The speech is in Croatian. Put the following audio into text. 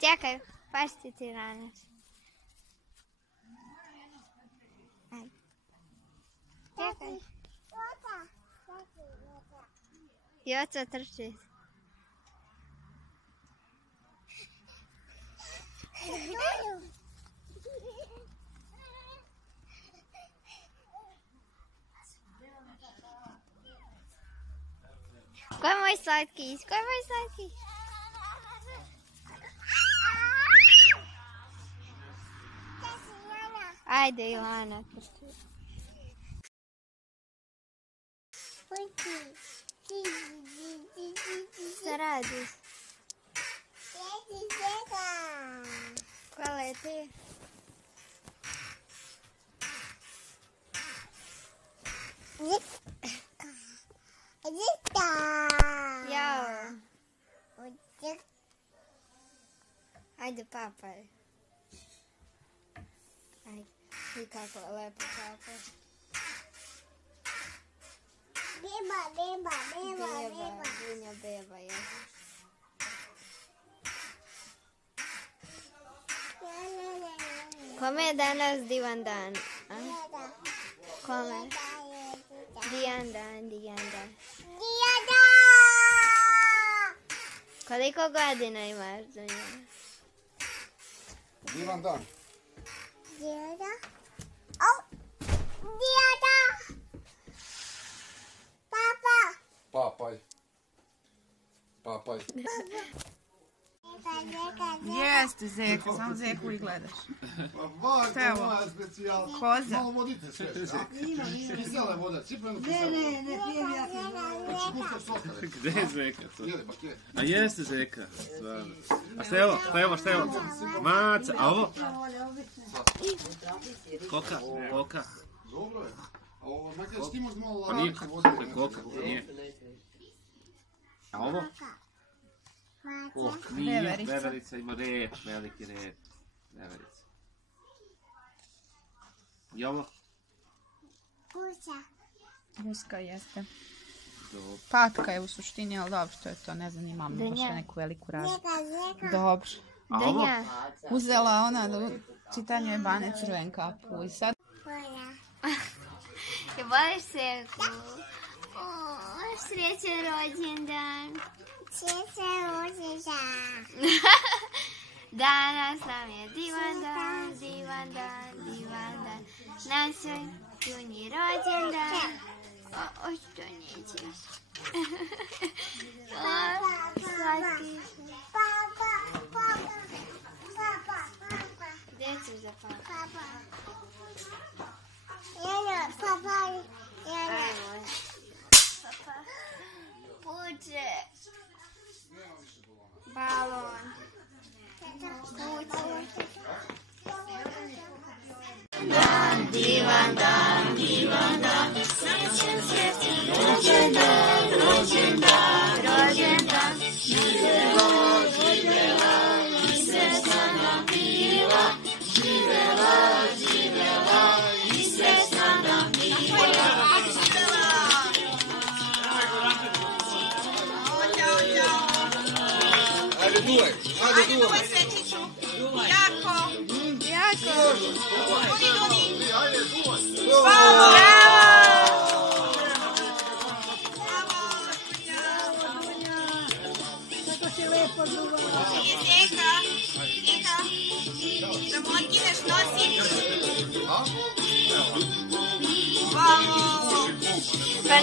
Čekaj, pašti ti ranaš. Čekaj. Joca trči. Ko je moj slatkić? Ko je moj slatkić? Ajde, Ilana. Šta radiš? Ko leti? Jao. Ajde, papaj. Ajde, i kako je lepo papaj. Dunja beba je. Kome je danas divan dan? Kome? Dijan dan. Koliko godina imaš, Dunja? Divan dan. Papaj. Jeste Zeka, samo Zeku i gledaš. Šta je ovo? Koza. Malo vodite sve. Kisela voda, cipljeno kisela. Ne, pijem ja. Gde je Zeka? Jeli, pa kje? A jeste Zeka. A šta je ovo? Maca, a ovo? Koka. Dobro je. A ovo, makar ti možda malo Pa nije koka, nije. A ovo? Nije, veverica ima rep, veliki rep. Veverica. I ovo? Guska jeste. Patka je u suštini, ali dobro što je to, ne znam, imam baš neku veliku razliku. Dobro. A ovo? Uzela ona da čitanju je bane crven kapu i sad... Voliš Zeku? Srećan rođendan. Danas nam je divan dan. Naš Dunji rođendan. Što nećeš? Slatki. Gdje ćeš za papa? Ajmo. Puče. Balon. Puče. Divan dan. Srećan sveti rođendan. Živela i srećna nam bila. Živela i srećna nam bila. Ajde, duvaj. Sečiću. Jako. Duni. Ajde, duvaj. Bravo. Kako si lepo duvala. Nije Zeka. Da mu odkineš nosi. Bravo. Pa